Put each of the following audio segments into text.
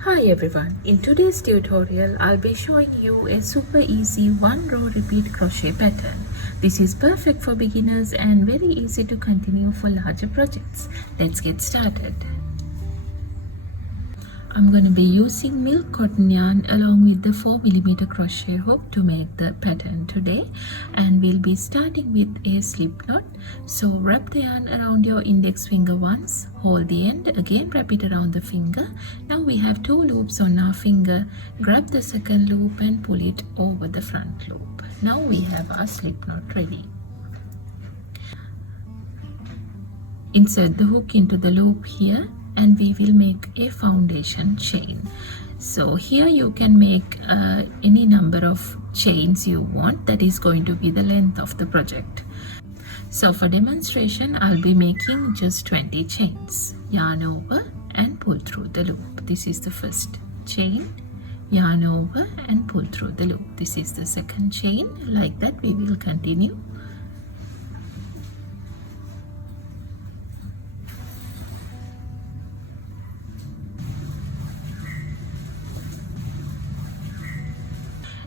Hi everyone, in today's tutorial I'll be showing you a super easy one row repeat crochet pattern. This is perfect for beginners and very easy to continue for larger projects. Let's get started. I'm going to be using milk cotton yarn along with the 4mm crochet hook to make the pattern today, and we'll be starting with a slip knot. So wrap the yarn around your index finger once, hold the end, again wrap it around the finger. Now we have 2 loops on our finger. Grab the second loop and pull it over the front loop. Now we have our slip knot ready. Insert the hook into the loop here and we will make a foundation chain. So here you can make any number of chains you want. That is going to be the length of the project. So for demonstration I'll be making just 20 chains. Yarn over and pull through the loop. This is the first chain. Yarn over and pull through the loop. This is the second chain. Like that we will continue.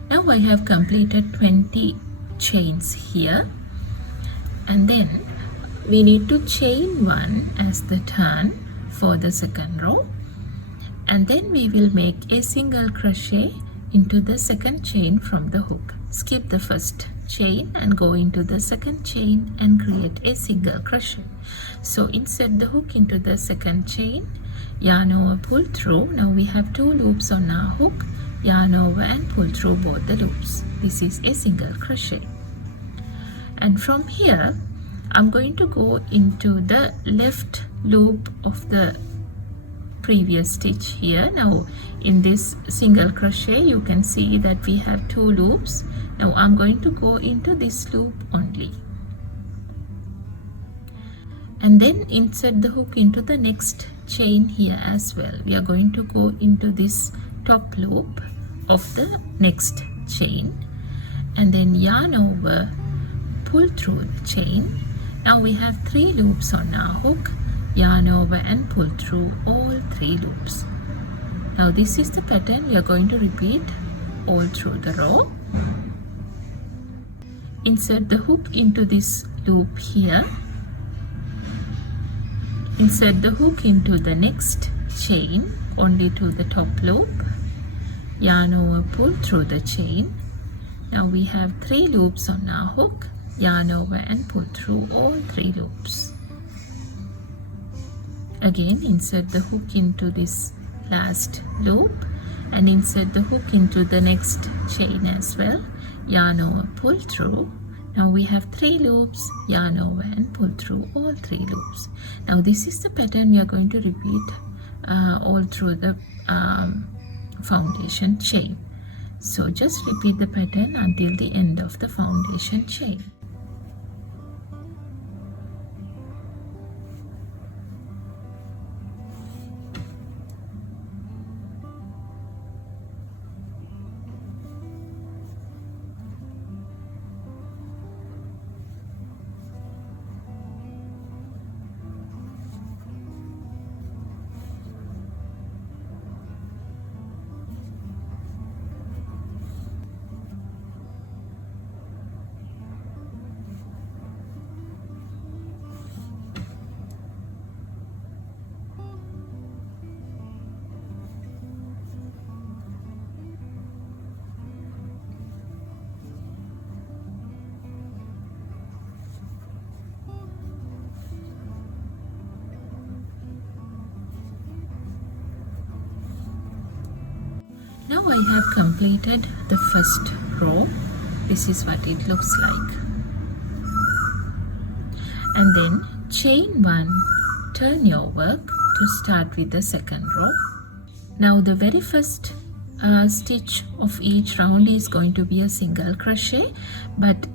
Now I have completed 20 chains here, and then we need to chain 1 as the turn for the second row, and then we will make a single crochet into the second chain from the hook. Skip the first chain and go into the second chain and create a single crochet. So insert the hook into the second chain, yarn over, pull through. Now we have 2 loops on our hook. Yarn over and pull through both the loops. This is a single crochet. And from here I'm going to go into the left loop of the previous stitch here. Now in this single crochet you can see that we have 2 loops. Now I'm going to go into this loop only, and then insert the hook into the next chain here as well. We are going to go into this top loop of the next chain and then yarn over, pull through the chain. Now we have 3 loops on our hook. Yarn over and pull through all 3 loops. Now this is the pattern we are going to repeat all through the row. Insert the hook into this loop here. Insert the hook into the next chain only to the top loop. Yarn over, pull through the chain. Now we have 3 loops on our hook. Yarn over and pull through all 3 loops. Again insert the hook into this last loop and insert the hook into the next chain as well. Yarn over, pull through. Now we have 3 loops. Yarn over and pull through all 3 loops. Now this is the pattern we are going to repeat all through the foundation chain. So just repeat the pattern until the end of the foundation chain. Now I have completed the first row. This is what it looks like. And then chain 1, turn your work to start with the second row. Now the very first stitch of each round is going to be a single crochet, but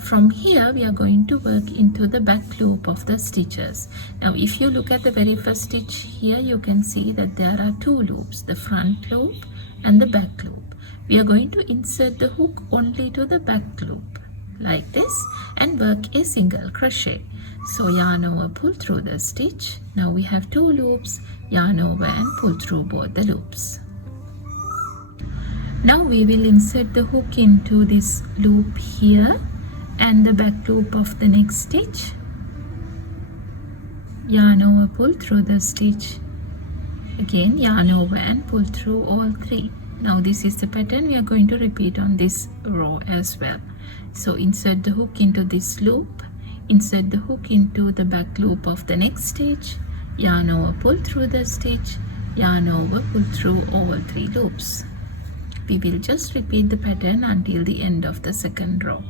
from here we are going to work into the back loop of the stitches. Now if you look at the very first stitch here, you can see that there are 2 loops, the front loop and the back loop. We are going to insert the hook only to the back loop like this and work a single crochet. So yarn over, pull through the stitch. Now we have 2 loops, yarn over and pull through both the loops. Now we will insert the hook into this loop here and the back loop of the next stitch. Yarn over, pull through the stitch. Again yarn over and pull through all 3. Now this is the pattern we are going to repeat on this row as well. So insert the hook into this loop, insert the hook into the back loop of the next stitch, yarn over, pull through the stitch, yarn over, pull through all 3 loops. We will just repeat the pattern until the end of the second row.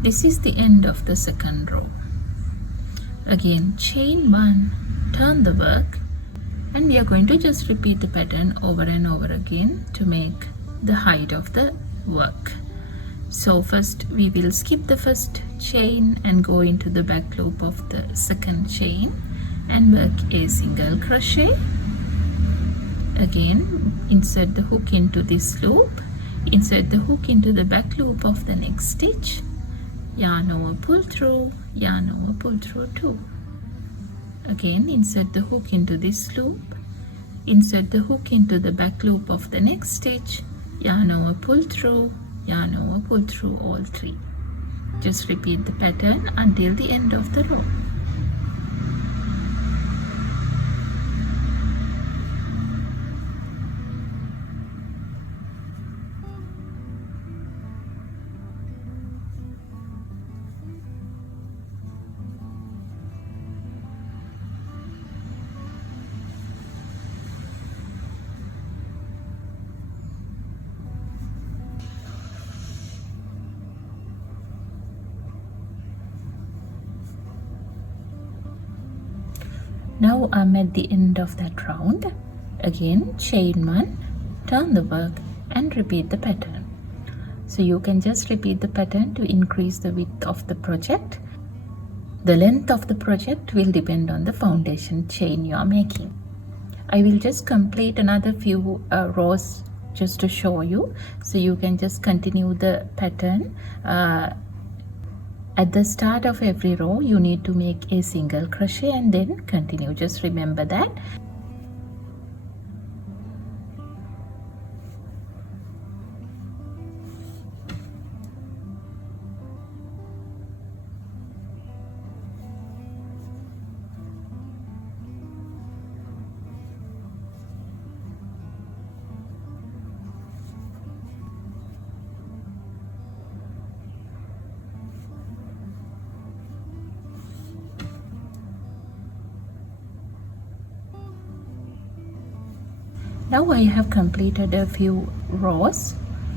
This is the end of the second row. Again chain 1, turn the work, and we are going to just repeat the pattern over and over again to make the height of the work. So first we will skip the first chain and go into the back loop of the second chain and work a single crochet. Again insert the hook into this loop, insert the hook into the back loop of the next stitch, yarn over, pull through, yarn over, pull through 2. Again insert the hook into this loop, insert the hook into the back loop of the next stitch, yarn over, pull through, yarn over, pull through all 3. Just repeat the pattern until the end of the row. Now I'm at the end of that round. Again chain 1, turn the work and repeat the pattern. So you can just repeat the pattern to increase the width of the project. The length of the project will depend on the foundation chain you are making. I will just complete another few rows just to show you, so you can just continue the pattern. At the start of every row you need to make a single crochet and then continue. Just remember that. Now I have completed a few rows,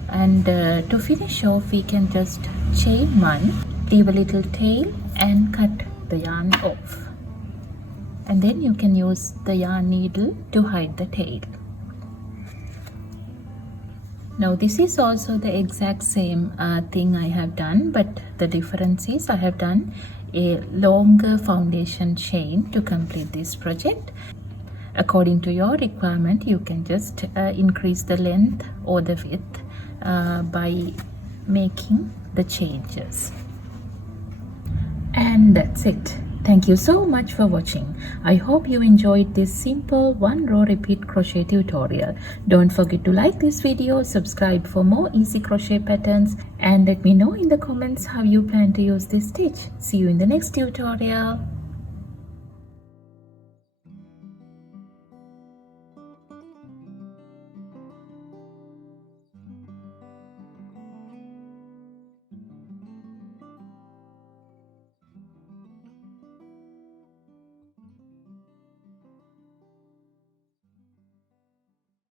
and to finish off we can just chain 1, leave a little tail and cut the yarn off, and then you can use the yarn needle to hide the tail. Now this is also the exact same thing I have done, but the difference is I have done a longer foundation chain to complete this project. According to your requirement, you can just increase the length or the width by making the changes. And that's it. Thank you so much for watching. I hope you enjoyed this simple 1-row repeat crochet tutorial. Don't forget to like this video, subscribe for more easy crochet patterns, and let me know in the comments how you plan to use this stitch. See you in the next tutorial.